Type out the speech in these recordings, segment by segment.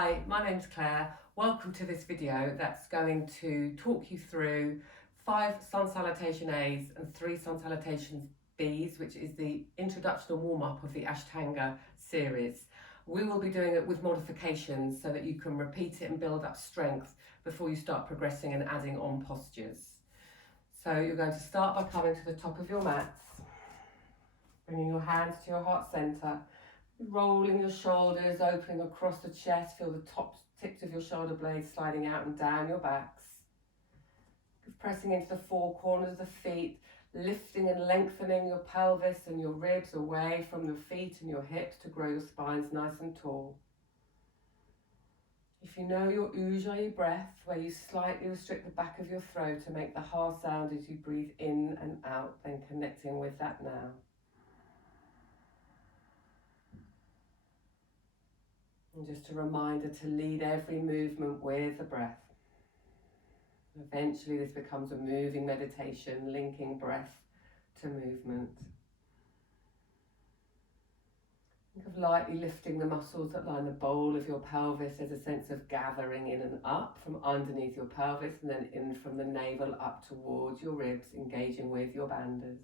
Hi, my name's Claire. Welcome to this video that's going to talk you through 5 Sun Salutation A's and 3 Sun Salutations B's, which is the introduction and warm-up of the Ashtanga series. We will be doing it with modifications so that you can repeat it and build up strength before you start progressing and adding on postures. So you're going to start by coming to the top of your mats, bringing your hands to your heart centre, rolling your shoulders, opening across the chest. Feel the top tips of your shoulder blades sliding out and down your backs. Pressing into the 4 corners of the feet, lifting and lengthening your pelvis and your ribs away from your feet and your hips to grow your spines nice and tall. If you know your ujjayi breath, where you slightly restrict the back of your throat to make the ha sound as you breathe in and out, then connecting with that now. And just a reminder to lead every movement with the breath. Eventually this becomes a moving meditation, linking breath to movement. Think of lightly lifting the muscles that line the bowl of your pelvis. There's a sense of gathering in and up from underneath your pelvis, and then in from the navel up towards your ribs, engaging with your bandhas.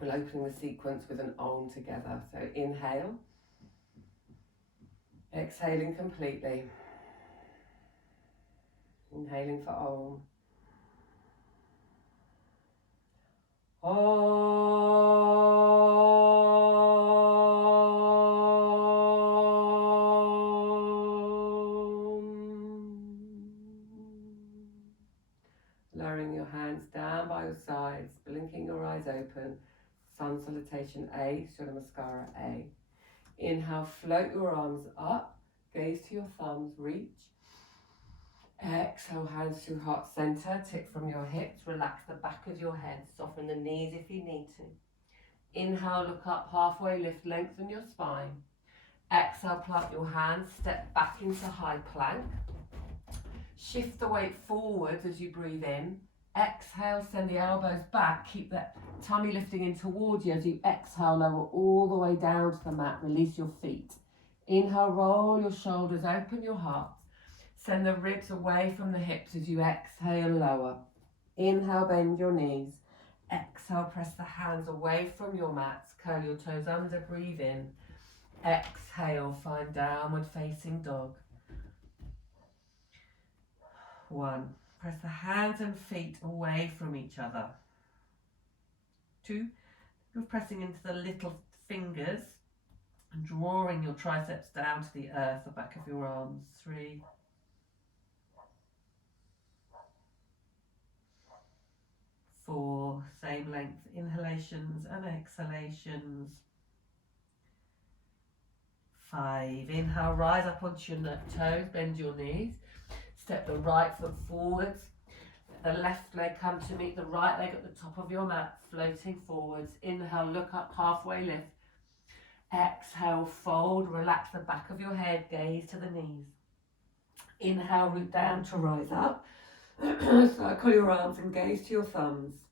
We'll open the sequence with an Om together. So inhale, exhaling completely. Inhaling for Om. Lowering your hands down by your sides, blinking your eyes open. Sun Salutation A, Surya Namaskara A. Inhale, float your arms up, gaze to your thumbs, reach. Exhale, hands to heart center, tip from your hips, relax the back of your head, soften the knees if you need to. Inhale, look up, halfway lift, lengthen your spine. Exhale, plant your hands, step back into high plank. Shift the weight forwards as you breathe in. Exhale, send the elbows back, keep that tummy lifting in towards you as you exhale, lower all the way down to the mat, release your feet. Inhale, roll your shoulders, open your heart. Send the ribs away from the hips as you exhale, lower. Inhale, bend your knees. Exhale, press the hands away from your mats, curl your toes under, breathe in. Exhale, find downward facing dog. 1. Press the hands and feet away from each other. 2. You're pressing into the little fingers and drawing your triceps down to the earth, the back of your arms. 3. 4. Same length inhalations and exhalations. 5. Inhale, rise up onto your toes, bend your knees. Step the right foot forwards. Let the left leg come to meet the right leg at the top of your mat, floating forwards. Inhale, look up, halfway lift. Exhale, fold, relax the back of your head, gaze to the knees. Inhale, root down to rise up. Circle your arms and gaze to your thumbs.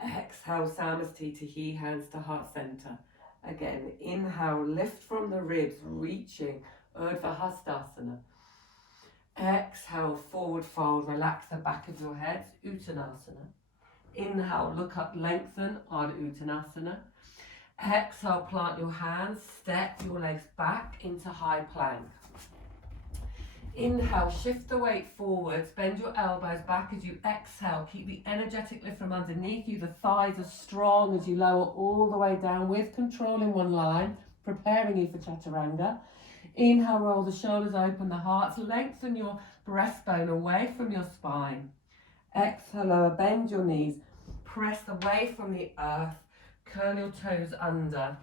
Exhale, Samastitihi, hands to heart center. Again, inhale, lift from the ribs, reaching, Urdhva Hastasana. Exhale, forward fold, relax the back of your head, Uttanasana. Inhale, look up, lengthen, Ardha Uttanasana. Exhale, plant your hands, step your legs back into high plank. Inhale, shift the weight forwards, bend your elbows back as you exhale. Keep the energetic lift from underneath you. The thighs are strong as you lower all the way down with control in one line, preparing you for Chaturanga. Inhale, roll the shoulders open, the heart, lengthen your breastbone away from your spine. Exhale, lower, bend your knees, press away from the earth, curl your toes under.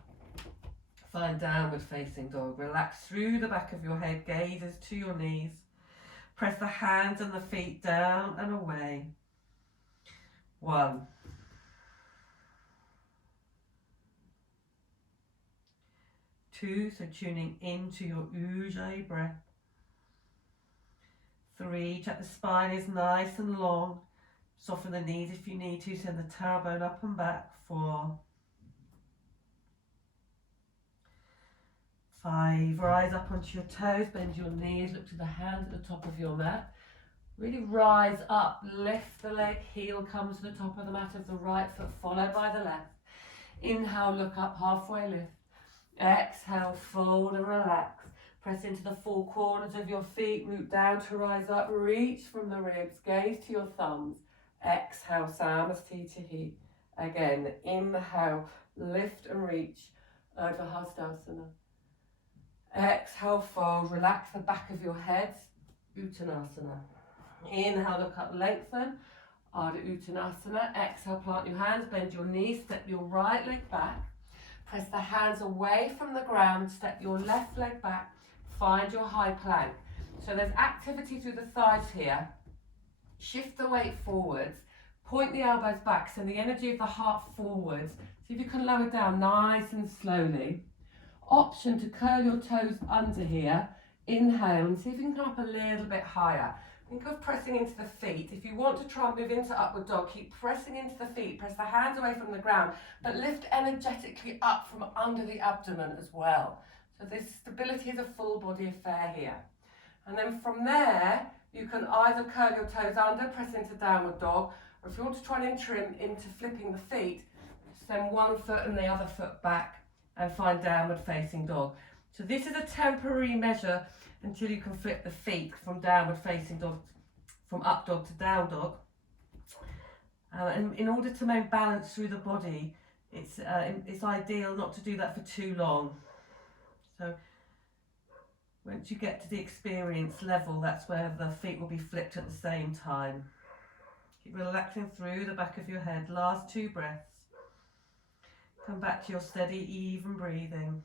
Find downward facing dog. Relax through the back of your head, gazes to your knees. Press the hands and the feet down and away. 1. 2, so tuning into your ujjayi breath. 3, check the spine is nice and long. Soften the knees if you need to, send the tailbone up and back. 4. 5, rise up onto your toes, bend your knees, look to the hands at the top of your mat. Really rise up, lift the leg, heel comes to the top of the mat of the right foot, followed by the left. Inhale, look up, halfway lift. Exhale, fold and relax. Press into the four corners of your feet, root down to rise up, reach from the ribs, gaze to your thumbs. Exhale, Samasthiti. Again, inhale, lift and reach, Urdhva Hastasana. Exhale, fold, relax the back of your head, Uttanasana. Inhale, look up, lengthen, Ardha Uttanasana. Exhale, plant your hands, bend your knees, step your right leg back. Press the hands away from the ground, step your left leg back, find your high plank. So there's activity through the thighs here. Shift the weight forwards, point the elbows back, send the energy of the heart forwards. See if you can lower down nice and slowly. Option to curl your toes under here. Inhale and see if you can come up a little bit higher. Think of pressing into the feet. If you want to try and move into upward dog, keep pressing into the feet, press the hands away from the ground, but lift energetically up from under the abdomen as well. So this stability is a full body affair here. And then from there, you can either curl your toes under, press into downward dog, or if you want to try and enter into flipping the feet, send one foot and the other foot back and find downward facing dog. So this is a temporary measure until you can flip the feet from downward facing dog, from up dog to down dog. And in order to maintain balance through the body, it's ideal not to do that for too long. So once you get to the experience level, that's where the feet will be flipped at the same time. Keep relaxing through the back of your head. Last 2 breaths. Come back to your steady, even breathing.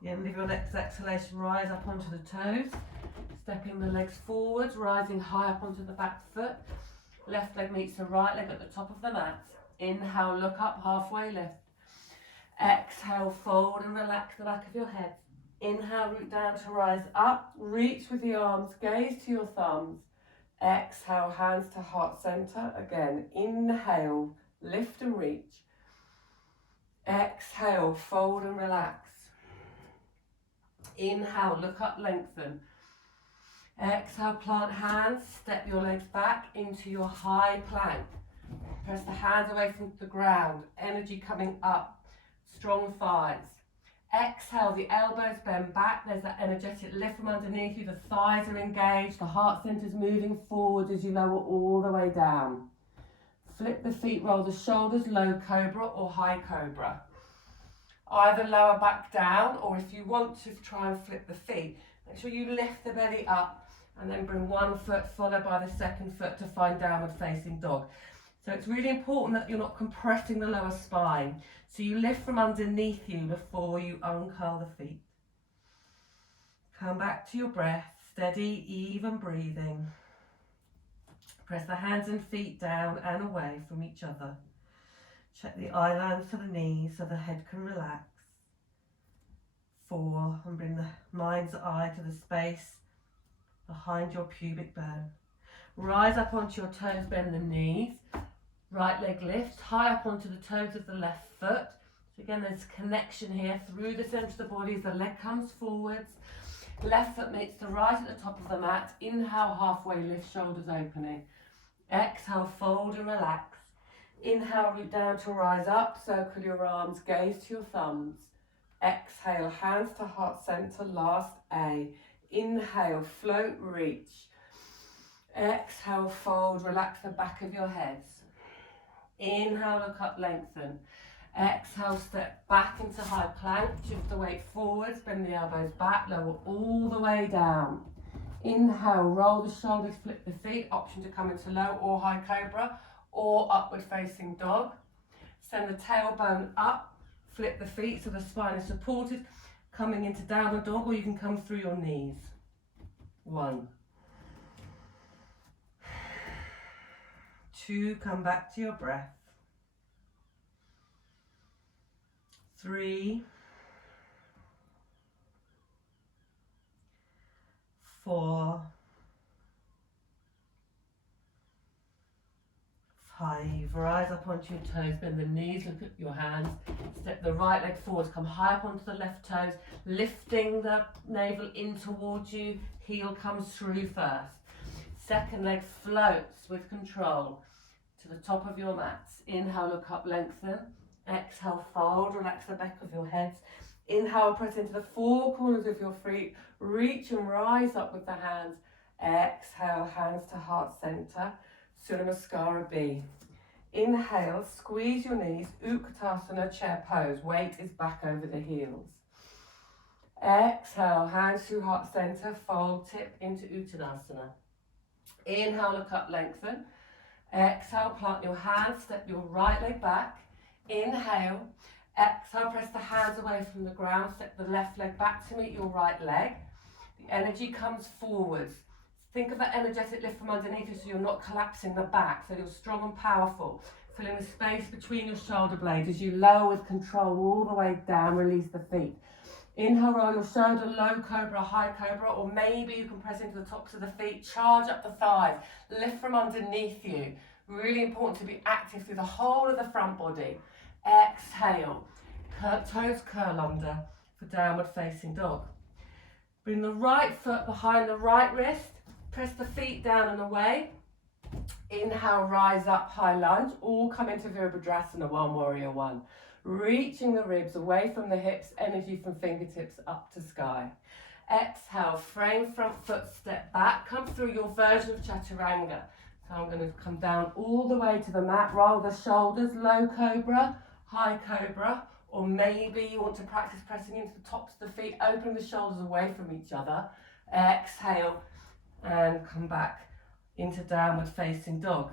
The end of your next exhalation, rise up onto the toes, stepping the legs forwards, rising high up onto the back foot. Left leg meets the right leg at the top of the mat. Inhale, look up, halfway lift. Exhale, fold and relax the back of your head. Inhale, root down to rise up, reach with the arms, gaze to your thumbs. Exhale, hands to heart center. Again, inhale, lift and reach. Exhale, fold and relax. Inhale, look up, lengthen. Exhale, plant hands, step your legs back into your high plank. Press the hands away from the ground, energy coming up, strong thighs. Exhale, the elbows bend back, there's that energetic lift from underneath you, the thighs are engaged, the heart center's moving forward as you lower all the way down. Flip the feet, roll the shoulders, low cobra or high cobra. Either lower back down, or if you want to try and flip the feet, make sure you lift the belly up and then bring one foot followed by the second foot to find downward facing dog. So it's really important that you're not compressing the lower spine. So you lift from underneath you before you uncurl the feet. Come back to your breath, steady, even breathing. Press the hands and feet down and away from each other. Check the eye lines to the knees so the head can relax. 4, and bring the mind's eye to the space behind your pubic bone. Rise up onto your toes, bend the knees. Right leg lifts, high up onto the toes of the left foot. So again, there's connection here through the centre of the body as the leg comes forwards. Left foot meets the right at the top of the mat. Inhale, halfway lift, shoulders opening. Exhale, fold and relax. Inhale, root down to rise up, circle your arms, gaze to your thumbs. Exhale, hands to heart center, last A. Inhale, float, reach. Exhale, fold, relax the back of your heads. Inhale, look up, lengthen. Exhale, step back into high plank, shift the weight forwards, bend the elbows back, lower all the way down. Inhale, roll the shoulders, flip the feet, option to come into low or high cobra, or upward facing dog. Send the tailbone up, flip the feet so the spine is supported, coming into downward dog, or you can come through your knees. 1. 2, come back to your breath. 3, 4, 5, rise up onto your toes, bend the knees, look at your hands, step the right leg forwards, come high up onto the left toes, lifting the navel in towards you, heel comes through first. Second leg floats with control to the top of your mats. Inhale, look up, lengthen. Exhale, fold, relax the back of your heads. Inhale, press into the four corners of your feet, reach and rise up with the hands. Exhale, hands to heart center, Sun Salutation B. Inhale, squeeze your knees, Utkatasana, chair pose, weight is back over the heels. Exhale, hands to heart center, fold, tip into Uttanasana. Inhale, look up, lengthen. Exhale, plant your hands, step your right leg back. Inhale, exhale, press the hands away from the ground, step the left leg back to meet your right leg. The energy comes forwards. Think of that energetic lift from underneath you so you're not collapsing the back, so you're strong and powerful. Filling the space between your shoulder blades as you lower with control all the way down, release the feet. Inhale, roll your shoulder, low cobra, high cobra, or maybe you can press into the tops of the feet, charge up the thighs, lift from underneath you. Really important to be active through the whole of the front body. Exhale, toes curl under for downward facing dog. Bring the right foot behind the right wrist, press the feet down and away. Inhale, rise up, high lunge, all come into Virabhadrasana, one warrior one. Reaching the ribs away from the hips, energy from fingertips up to sky. Exhale, frame front foot, step back, come through your version of Chaturanga. So I'm going to come down all the way to the mat, roll the shoulders, low cobra, high cobra, or maybe you want to practice pressing into the tops of the feet, open the shoulders away from each other. Exhale, and come back into downward facing dog.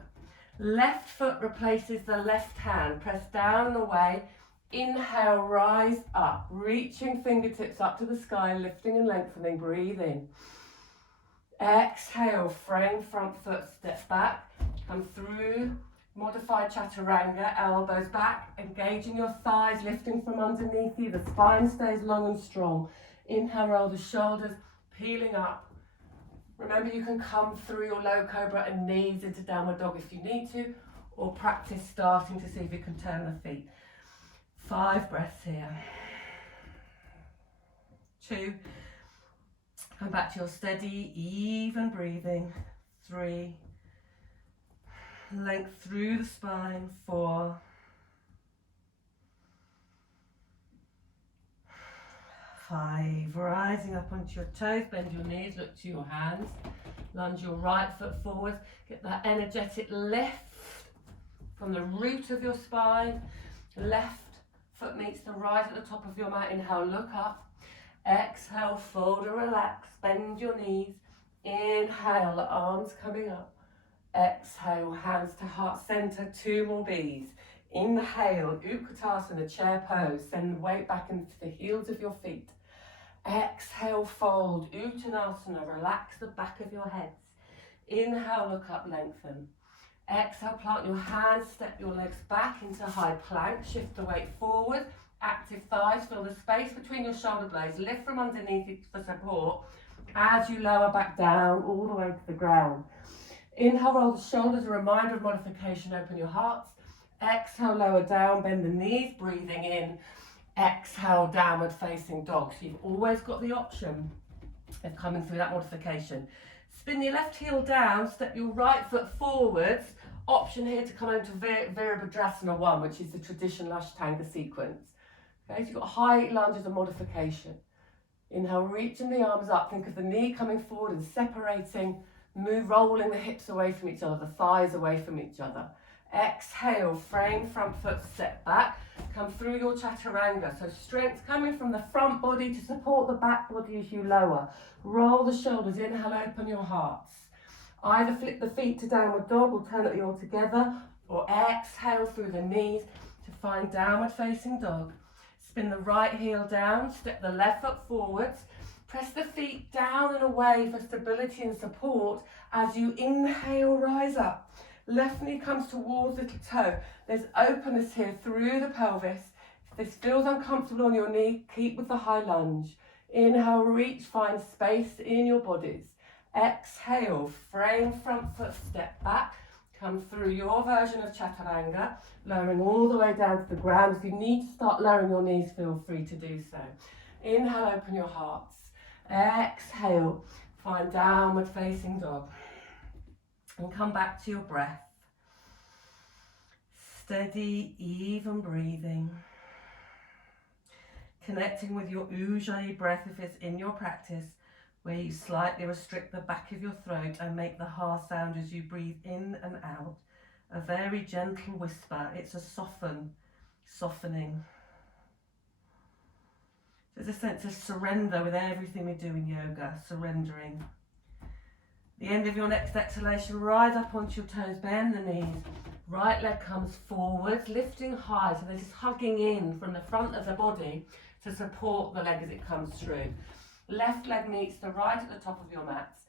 Left foot replaces the left hand, press down and away. Inhale, rise up, reaching fingertips up to the sky, lifting and lengthening, breathe in. Exhale, frame front foot, step back, come through, modified Chaturanga, elbows back, engaging your thighs, lifting from underneath you, the spine stays long and strong. Inhale, roll the shoulders, peeling up. Remember, you can come through your low cobra and knees into downward dog if you need to, or practice starting to see if you can turn the feet. 5 breaths here. 2. Come back to your steady, even breathing. 3. Length through the spine. 4. 5. Rising up onto your toes, bend your knees, look to your hands. Lunge your right foot forward. Get that energetic lift from the root of your spine. Left foot meets the right at the top of your mat. Inhale, look up. Exhale, fold and relax. Bend your knees. Inhale, the arms coming up. Exhale, hands to heart center. 2 more B's. Inhale, Utkatasana, chair pose. Send the weight back into the heels of your feet. Exhale, fold, Uttanasana. Relax the back of your heads. Inhale, look up, lengthen. Exhale, plant your hands, step your legs back into high plank, shift the weight forward, active thighs, fill the space between your shoulder blades, lift from underneath it for support as you lower back down all the way to the ground. Inhale, roll the shoulders, a reminder of modification, open your hearts. Exhale, lower down, bend the knees, breathing in. Exhale, downward facing dog. So you've always got the option of coming through that modification. Spin your left heel down, step your right foot forwards. Option here to come into Virabhadrasana 1, which is the traditional Ashtanga sequence. Okay, so you've got high lunge as a modification. Inhale, reaching the arms up. Think of the knee coming forward and separating. Move, rolling the hips away from each other, the thighs away from each other. Exhale, frame front foot, step back. Come through your Chaturanga. So strength coming from the front body to support the back body as you lower. Roll the shoulders, inhale, open your hearts. Either flip the feet to downward dog, alternately all together, or exhale through the knees to find downward facing dog. Spin the right heel down, step the left foot forwards. Press the feet down and away for stability and support as you inhale, rise up. Left knee comes towards little toe. There's openness here through the pelvis. If this feels uncomfortable on your knee, keep with the high lunge. Inhale, reach, find space in your bodies. Exhale, frame front foot, step back. Come through your version of Chaturanga, lowering all the way down to the ground. If you need to start lowering your knees, feel free to do so. Inhale, open your hearts. Exhale, find downward facing dog. And come back to your breath. Steady, even breathing. Connecting with your Ujjayi breath if it's in your practice, where you slightly restrict the back of your throat and make the ha sound as you breathe in and out. A very gentle whisper. It's a softening. There's a sense of surrender with everything we do in yoga, surrendering. The end of your next exhalation, rise up onto your toes, bend the knees. Right leg comes forward, lifting high, so they're just hugging in from the front of the body to support the leg as it comes through. Left leg meets the right at the top of your mats.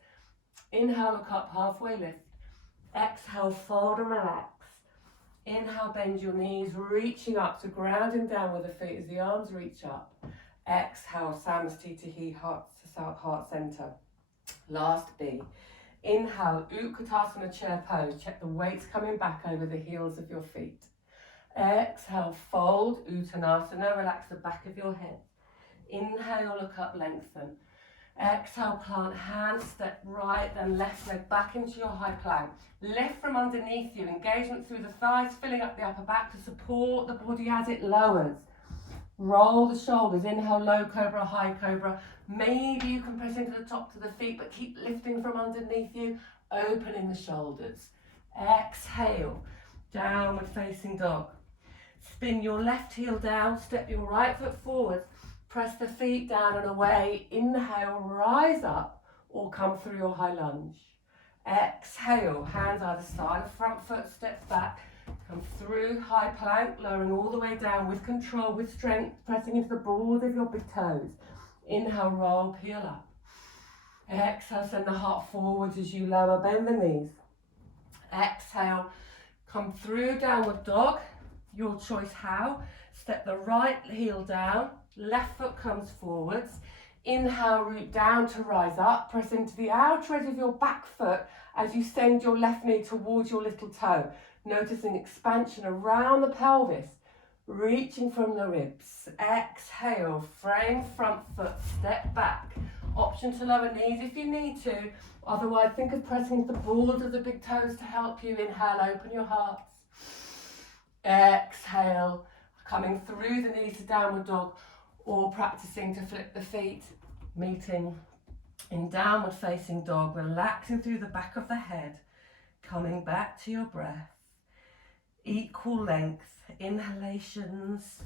Inhale, look up, halfway lift. Exhale, fold and relax. Inhale, bend your knees, reaching up, so grounding down with the feet as the arms reach up. Exhale, Samasthiti, heart center. Last B. Inhale, Utkatasana chair pose. Check the weights coming back over the heels of your feet. Exhale, fold, Uttanasana, relax the back of your head. Inhale, look up, lengthen. Exhale, plant hands, step right, then left leg back into your high plank. Lift from underneath you, engagement through the thighs, filling up the upper back to support the body as it lowers. Roll the shoulders, inhale, low cobra, high cobra. Maybe you can press into the top to the feet, but keep lifting from underneath you, opening the shoulders. Exhale, downward facing dog. Spin your left heel down, step your right foot forward, press the feet down and away. Inhale, rise up or come through your high lunge. Exhale, hands either side of front foot, steps back. Come through high plank, lowering all the way down with control, with strength, pressing into the balls of your big toes. Inhale, roll, peel up. Exhale, send the heart forwards as you lower, bend the knees. Exhale, come through downward dog, your choice how. Step the right heel down, left foot comes forwards. Inhale, root down to rise up, press into the outer edge of your back foot as you send your left knee towards your little toe. Noticing expansion around the pelvis, reaching from the ribs. Exhale, frame front foot, step back. Option to lower knees if you need to. Otherwise, think of pressing into the balls of the big toes to help you. Inhale, open your hearts. Exhale, coming through the knees to downward dog, or practicing to flip the feet, meeting in downward facing dog, relaxing through the back of the head, coming back to your breath. Equal length, inhalations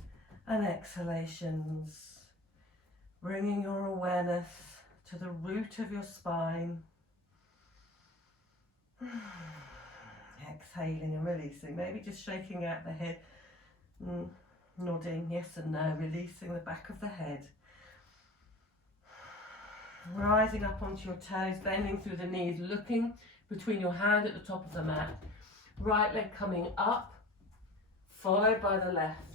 and exhalations, bringing your awareness to the root of your spine. Exhaling and releasing, maybe just shaking out the head, nodding yes and no, releasing the back of the head. Rising up onto your toes, bending through the knees, looking between your hand at the top of the mat. Right leg coming up, followed by the left.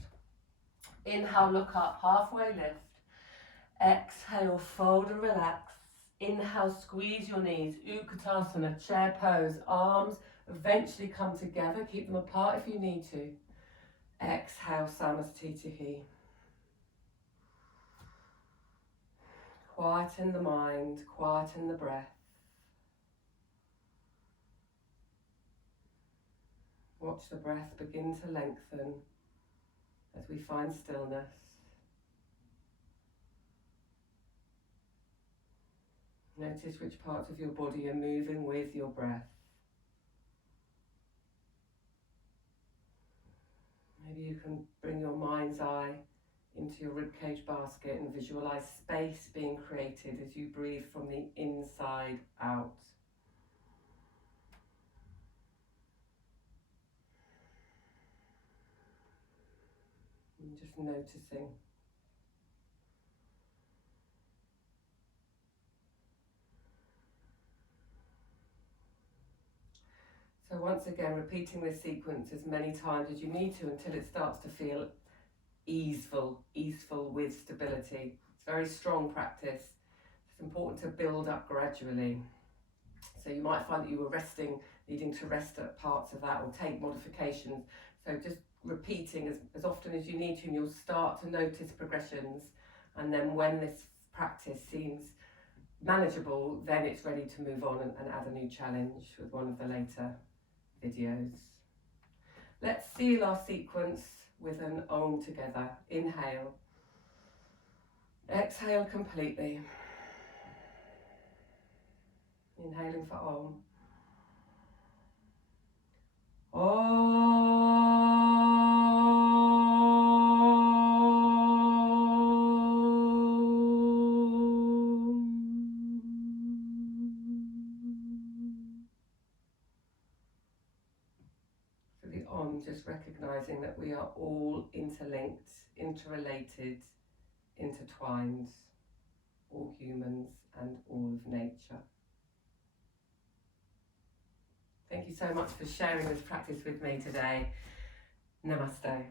Inhale, look up, halfway lift. Exhale, fold and relax. Inhale, squeeze your knees, Utkatasana, chair pose. Arms eventually come together, keep them apart if you need to. Exhale, Samasthiti. Quieten the mind, quieten the breath. Watch the breath begin to lengthen as we find stillness. Notice which parts of your body are moving with your breath. Maybe you can bring your mind's eye into your ribcage basket and visualize space being created as you breathe from the inside out. And just noticing. So once again, repeating this sequence as many times as you need to until it starts to feel easeful with stability. It's very strong practice. It's important to build up gradually. So you might find that you were resting needing to rest at parts of that or take modifications. So just repeating as often as you need to, and you'll start to notice progressions. And then when this practice seems manageable, then it's ready to move on and add a new challenge with one of the later videos. Let's seal our sequence with an Om together. Inhale. Exhale completely. Inhaling for Om. So the Om, just recognizing that we are all interlinked, interrelated, intertwined, all humans and all of nature. Thank you so much for sharing this practice with me today. Namaste.